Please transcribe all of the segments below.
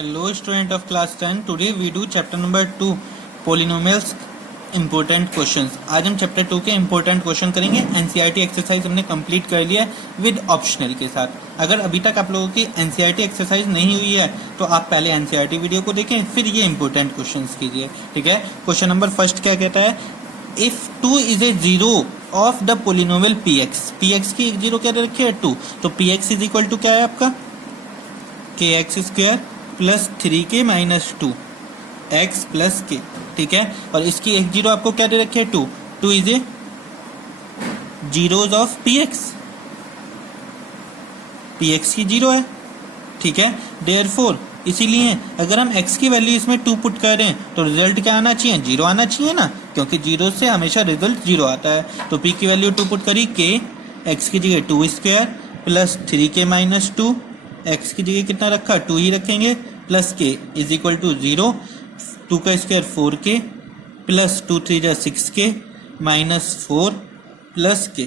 Hello student of class 10. Today we do chapter number 2 polynomials important questions. आज हम chapter 2 के important question करेंगे. NCERT exercise हमने complete कर लिया है with optional के साथ. अगर अभी तक आप लोगों की NCERT exercise नहीं हुई है तो आप पहले NCERT वीडियो को देखें फिर ये important questions कीजिए. ठीक है. क्वेश्चन नंबर फर्स्ट क्या कहता है? If 2 is a zero of the polynomial px, px की एक जीरो क्या दे रखी है 2, तो px इज इक्वल टू क्या है आपका kx square plus 3k minus 2 x plus k. ठीक है. और इसकी एक जीरो आपको क्या दे रखी है 2, 2 is a zeros of px, px की जीरो है. ठीक है. देयरफॉर इसीलिए अगर हम x की वैल्यू इसमें 2 पुट करें तो रिजल्ट क्या आना चाहिए, जीरो आना चाहिए ना, क्योंकि जीरो से हमेशा रिजल्ट जीरो आता है. तो p की वैल्यू 2 पुट करी k, x की जगह 2 square plus 3k minus 2, x की जगह कितना रखा 2 ही रखेंगे, plus k is equal to 0, 2 का स्क्वायर 4k प्लस 2 3 जा 6k minus 4 plus k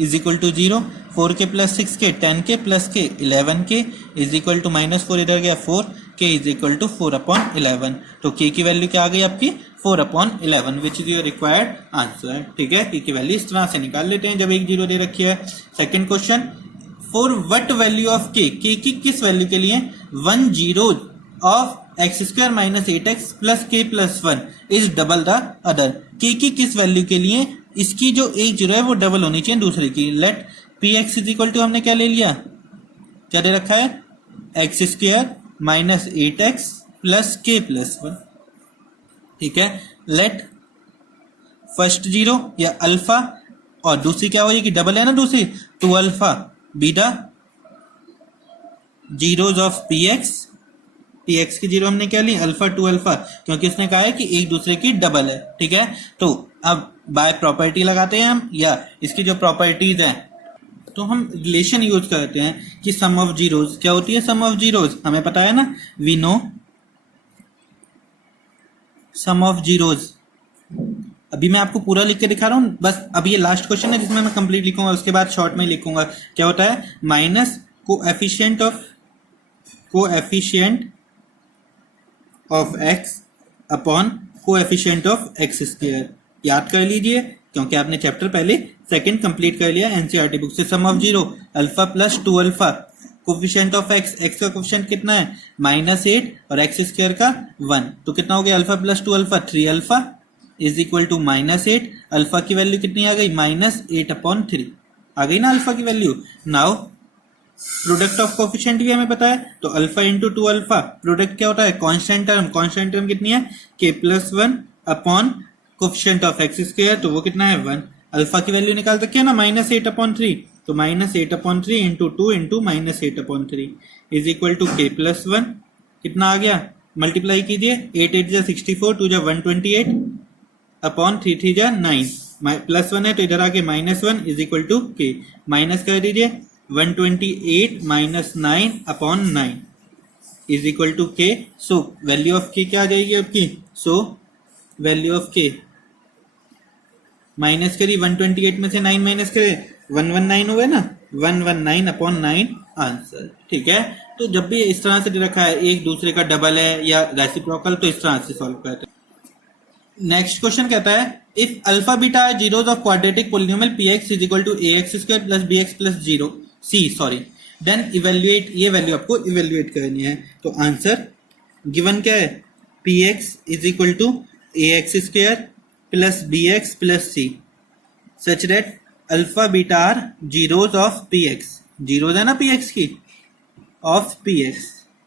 is equal to 0, 4k plus 6k 10k plus k 11k is equal to minus 4 इधर गया 4, k इज इक्वल टू 4/11. तो k की value क्या आ गई आपकी 4/11 विच is your required answer. ठीक है. k की वैल्यू इस तरह से निकाल लेते हैं जब एक जीरो दे रखी है. Second question, for what value of k, k की किस वैल्यू के लिए 1 zero of x square minus 8x plus k plus 1 is double the other. k की किस वैल्यू के लिए इसकी जो एक जीरो है वो डबल होनी चाहिए दूसरे की. Let px is equal to हमने क्या ले लिया, क्या दे रखा है x square minus 8x plus k plus 1. ठीक है. लेट फर्स्ट जीरो या अल्फा और दूसरी क्या हो जाएगी डबल है ना दूसरी, 2 alpha be the zeros of px की जीरो हमने क्या ली अल्फा 2 अल्फा, क्योंकि इसने कहा है कि एक दूसरे की डबल है. ठीक है. तो अब बाय प्रॉपर्टी लगाते हैं हम, या इसकी जो प्रॉपर्टीज हैं तो हम रिलेशन यूज करते हैं कि सम ऑफ जीरोज क्या होती है. सम ऑफ जीरोज हमें पता है ना, we know sum of zeros. अभी मैं आपको पूरा लिख के दिखा रहा हूं, बस अब ये लास्ट क्वेश्चन है जिसमें मैं कंप्लीट लिखूंगा, उसके बाद शॉर्ट में लिखूंगा. क्या होता है minus coefficient of x upon coefficient of x square. याद कर लीजिए क्योंकि आपने चैप्टर पहले सेकंड कंप्लीट कर लिया एनसीईआरटी बुक से. Sum of zero alpha plus 2 alpha, coefficient of x का कोफिशिएंट कितना है -8 और x स्क्वायर का 1, तो कितना हो गया alpha plus 2 alpha 3 alpha is equal to -8. Alpha की वैल्यू कितनी आ गई -8/3 आ गई ना अल्फा की value. Now product of coefficient भी हमें पता है, तो अल्फा इंटू 2 अल्फा प्रोडक्ट क्या होता है कांस्टेंट टर्म कितनी है k plus 1 upon coefficient of x square, तो वो कितना है 1. अल्फा की वैल्यू निकाल सकते हैं ना -8/3, तो -8/3 into 2 into -8/3 is equal to k plus 1. कितना आ गया मल्टीप्लाई कीजिए, 8 8 जा 64, 2 जा 128 अपॉन 3 3 जा 9, प्लस 1 है तो इधर आके -1 is equal to k. Minus कर दीजिए 128 minus 9 upon 9 is equal to k. So value of k क्या आ जाएगी आपकी, so value of k minus करी 128 में से 9 माइनस करे 119 हुआ ना, 119 अपॉन 9 आंसर. ठीक है. तो जब भी इस तरह से रखा है एक दूसरे का डबल है या रेसिप्रोकल तो इस तरह से सॉल्व करते हैं. नेक्स्ट क्वेश्चन कहता है if alpha beta are zeros of quadratic polynomial px is equal to ax square plus bx plus 0 then evaluate, ये वैल्यू आपको इवेल्युएट करनी है. तो आंसर गिवन क्या है px is equal to ax square plus bx plus c such that alpha beta are zeros of px, zeros है ना px की ऑफ px.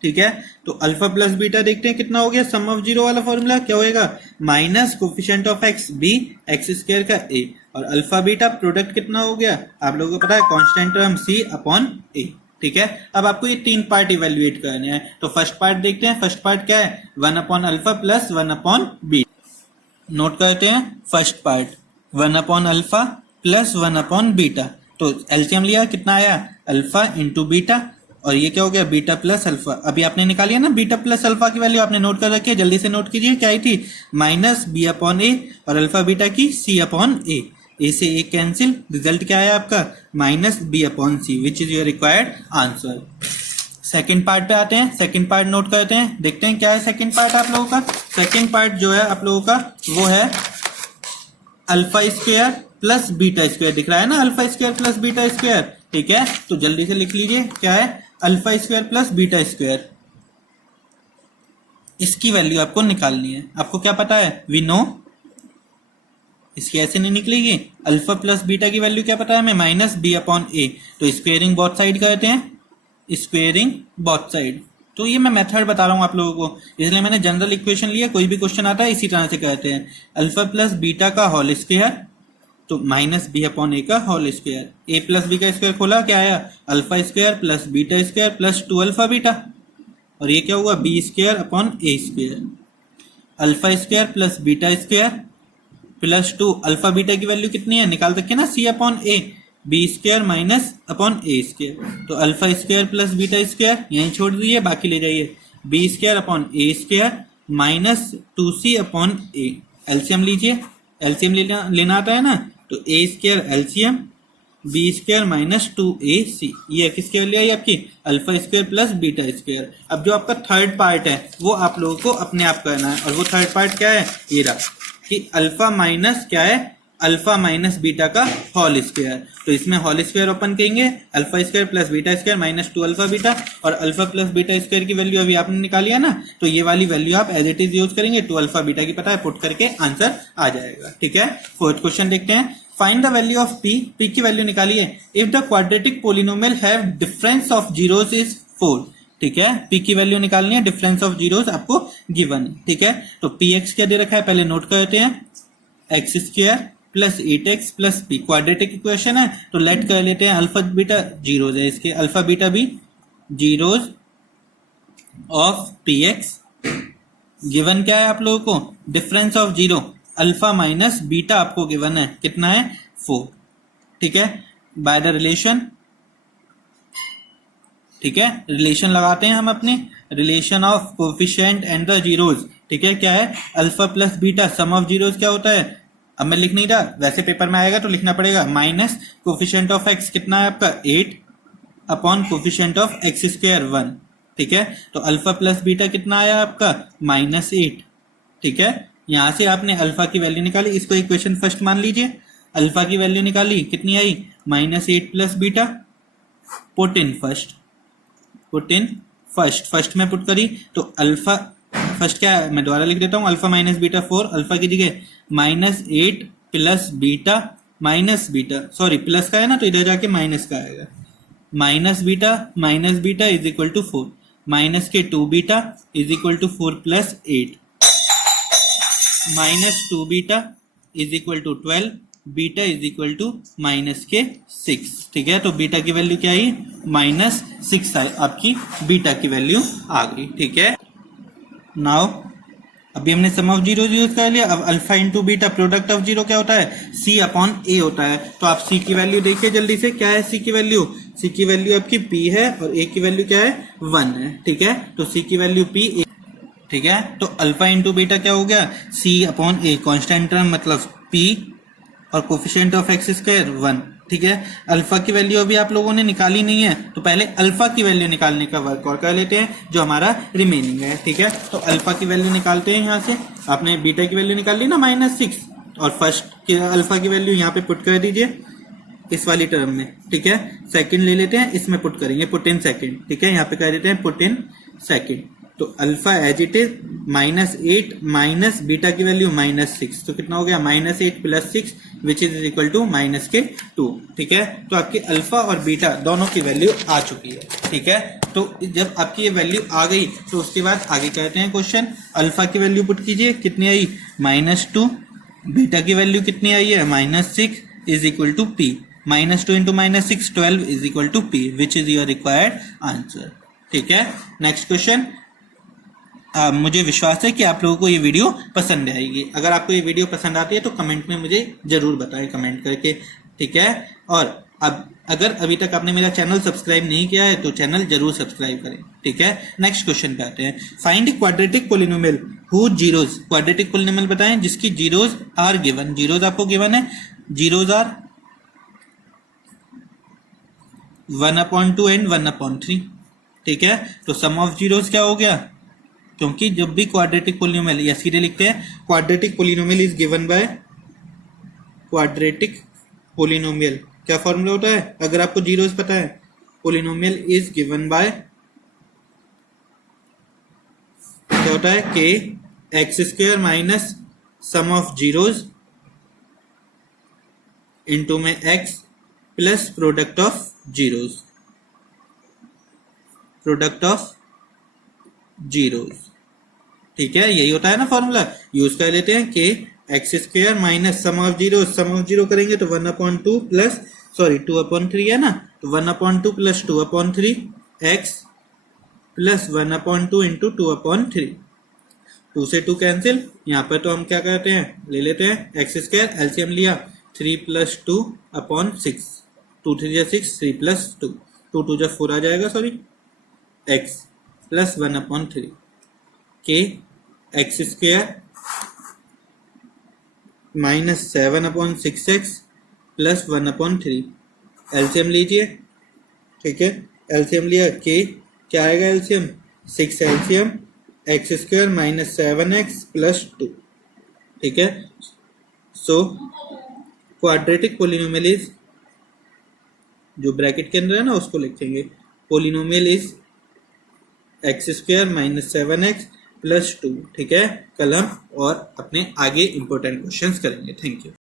ठीक है. तो अल्फा प्लस बीटा देखते हैं कितना हो गया, सम ऑफ जीरो वाला फॉर्मूला क्या होएगा minus coefficient of x b x square का a, और अल्फा बीटा प्रोडक्ट कितना हो गया आप लोगों को पता है constant term c upon a. ठीक है. अब आपको ये 3 पार्ट इवेल्युएट करने हैं, तो फर्स्ट पार्ट देखते हैं. फर्स्ट पार्ट क्या है 1 upon alpha plus 1 upon b. Note करते हैं first part 1 upon alpha plus 1 upon beta, तो एलसीएम लिया कितना आया अल्फा इंटू बीटा, और ये क्या हो गया बीटा प्लस अल्फा. अभी आपने निकाली है ना बीटा प्लस अल्फा की वैल्यू, आपने नोट कर रखी है, जल्दी से नोट कीजिए क्या आई थी माइनस बी अपॉन ए और अल्फा बीटा की सी अपॉन ए. ए से ए कैंसिल, रिजल्ट क्या आया आपका -b/c which is your required answer. Second part पे आते हैं, सेकंड पार्ट नोट करते हैं, देखते हैं क्या है सेकंड पार्ट आप लोगों का। सेकंड पार्ट जो है आप लोगों का वो है alpha square plus beta square, दिख रहा है ना, alpha square plus beta square, ठीक है। तो जल्दी से लिख लीजिए क्या है, alpha square plus beta square, इसकी वैल्यू आपको निकालनी है। आपको क्या पता है, वी नो, इसकी ऐसे नहीं निकलेगी, अल्फा प्लस बीटा की वैल्यू क्या पता है हमें, माइनस बी अपॉन ए। तो स्क्वेयरिंग बोथ साइड करते हैं, स्क्वेयरिंग बोथ साइड। तो ये मैं मेथड बता रहा हूं आप लोगों को, इसलिए मैंने जनरल इक्वेशन लिया, कोई भी क्वेश्चन आता है इसी तरह से कहते हैं। अल्फा प्लस बीटा का होल स्क्वायर, तो माइनस बी अपॉन ए का whole square, a plus b का स्क्वायर खोला, क्या आया, alpha square plus beta square plus 2 alpha beta, और ये क्या हुआ, b square upon a square. Alpha square plus beta square plus 2 alpha beta की वैल्यू कितनी है, निकाल सकते ना, c upon a, b square minus upon a square. तो alpha square plus beta square यहीं छोड़ दीजिए, बाकी ले जाइए, b square upon a square minus 2c upon a. LCM लीजिए, एलसीएम लेना आता है ना, तो a square LCM, b square minus 2ac, ये किसकी वैल्यू आई आपकी, alpha square plus beta square. अब जो आपका थर्ड पार्ट है वो आप लोगों को अपने आप करना है, और वो थर्ड पार्ट क्या है, ये रहा कि अल्फा माइनस क्या है, अल्फा माइनस बीटा का होल स्क्वायर। तो इसमें होल स्क्वायर ओपन करेंगे, alpha square plus beta square minus 2 alpha beta, और अल्फा प्लस बीटा स्क्वायर की वैल्यू अभी आपने निकाली है ना, तो ये वाली वैल्यू आप एज इट इज यूज करेंगे, 2 अल्फा बीटा की पता है, पुट करके आंसर आ जाएगा, ठीक है। फोर्थ क्वेश्चन देखते हैं, find the value of P, P की वैल्यू निकालिए if the quadratic polynomial have difference of zeros is 4, ठीक है। पी की वैल्यू निकालनी है, डिफरेंस ऑफ जीरोस आपको गिवन है, ठीक है। तो पी एक्स क्या दे रखा है, पहले नोट करते हैं, x square plus 8x plus P, quadratic equation है, तो लेट कर लेते हैं अल्फा बीटा जीरोज है इसके, अल्फा बीटा भी zeros of P x. Given क्या है आप लोगों को, difference of zero, alpha minus beta आपको गिवन है, कितना है 4, ठीक है। बाय द रिलेशन, ठीक है, रिलेशन लगाते हैं हम अपने, relation of coefficient and the zeros, ठीक है। क्या है, alpha plus beta, sum of zeros क्या होता है, अब मैं लिख नहीं रहा, वैसे पेपर में आएगा तो लिखना पड़ेगा, माइनस कोफिशिएंट ऑफ एक्स कितना है आपका 8 upon coefficient of x square 1, ठीक है। तो अल्फा प्लस बीटा कितना आया आपका -8, ठीक है। यहां से आपने अल्फा की वैल्यू निकाली, इसको इक्वेशन फर्स्ट मान लीजिए, अल्फा की वैल्यू निकाली, कितनी आई -8 plus beta, put in first, put in first, first में पुट करी तो अल्फा फर्स्ट क्या है, मैं दोबारा लिख देता हूँ, अल्फा माइनस बीटा 4, अल्फा की जगह -8 plus beta minus beta, sorry plus का है ना तो इधर जाके माइनस का आएगा, minus beta is equal to 4, minus के 2 beta is equal to 4 plus 8, minus 2 beta is equal to 12, beta is equal to minus के 6, ठीक है। तो बीटा की वैल्यू क्या आई, -6 आपकी बीटा की वैल्यू आ गई, ठीक है। नाउ अभी हमने सम ऑफ जीरो यूज कर लिया, अब alpha into beta product of zero क्या होता है, सी अपॉन ए होता है। तो आप सी की वैल्यू देखिए जल्दी से, क्या है सी की वैल्यू, सी की वैल्यू आपकी पी है और ए की वैल्यू क्या है 1 है, ठीक है। तो सी की वैल्यू पी, ठीक है। तो अल्फा इंटू बीटा क्या हो गया, सी अपॉन ए, कॉन्स्टेंट टर्म मतलब पी और कोफिशिएंट ऑफ एक्स स्क्वायर 1, ठीक है। अल्फा की वैल्यू अभी आप लोगों ने निकाली नहीं है, तो पहले अल्फा की वैल्यू निकालने का वर्क और कर लेते हैं जो हमारा रिमेनिंग है, ठीक है। तो अल्फा की वैल्यू निकालते हैं, यहाँ से आपने बीटा की वैल्यू निकाल ली ना -6, और फर्स्ट की अल्फा की वैल्यू यहाँ पे पुट कर दीजिए इस वाली टर्म में, ठीक है। सेकंड ले लेते हैं, इसमें पुट करेंगे, पुट इन सेकंड, ठीक है। यहाँ पे कर देते हैं पुट इन सेकंड, तो alpha as it is -8 minus beta की वैल्यू -6, तो कितना हो गया -8 plus 6 which is equal to -2, ठीक है। तो आपकी अल्फा और बीटा दोनों की वैल्यू आ चुकी है, ठीक है। तो जब आपकी ये वैल्यू आ गई तो उसके बाद आगे कहते हैं क्वेश्चन, अल्फा की वैल्यू पुट कीजिए, कितनी आई -2, बीटा की वैल्यू कितनी आई है -6 is equal to p, -2 into -6 12 is equal to p, which is your required answer, ठीक है। नेक्स्ट क्वेश्चन, मुझे विश्वास है कि आप लोगों को ये वीडियो पसंद आएगी। अगर आपको ये वीडियो पसंद आती है तो कमेंट में मुझे जरूर बताएं, कमेंट करके, ठीक है। और अब अगर अभी तक आपने मेरा चैनल सब्सक्राइब नहीं किया है तो चैनल जरूर सब्सक्राइब करें, ठीक है। नेक्स्ट क्वेश्चन पे आते हैं, find quadratic polynomial who zeros, quadratic polynomial बताएं जिसकी जीरोज आर गिवन, जीरोज आपको गिवन है, जीरोज आर 1/2 एंड 1/3, ठीक है। तो सम ऑफ जीरोस क्या हो गया, क्योंकि जब भी क्वाड्रेटिक पोलिनोमियल या सीधे लिखते हैं quadratic polynomial is given by quadratic polynomial, क्या फॉर्मूला होता है अगर आपको जीरोस पता है, पोलिनोमियल इज गिवन बाय क्या होता है के x square minus sum of zeros into में x plus product of zeros, product of zeros, ठीक है। यही होता है ना फॉर्मूला, यूज कर लेते हैं k x square minus sum of zero, sum of zero करेंगे तो 1/2 प्लस 2/3 है ना, तो 1/2 प्लस 2/3 एक्स प्लस 1/2 इंटू 2/3, 2 से 2 कैंसिल, यहाँ पर तो हम क्या करते हैं ले लेते हैं एक्स स्क्वायर, एलसीएम लिया 3 + 2/6, 2 3 6, 3 + 2, 2 2 4 आ जाएगा, एक्स प्लस 1/3 के x square minus 7/6x plus 1/3, LCM लीजिए, ठीक है। एलसीएम लिया के क्या आएगा LCM 6 LCM x square minus 7x plus 2, ठीक है। सो क्वाड्रेटिक पोलिनोमियल इज, जो ब्रैकेट के अंदर है ना उसको लिखेंगे, polynomial is x square minus 7x plus 2, ठीक है। कल हम और अपने आगे इंपॉर्टेंट क्वेश्चंस करेंगे। Thank you.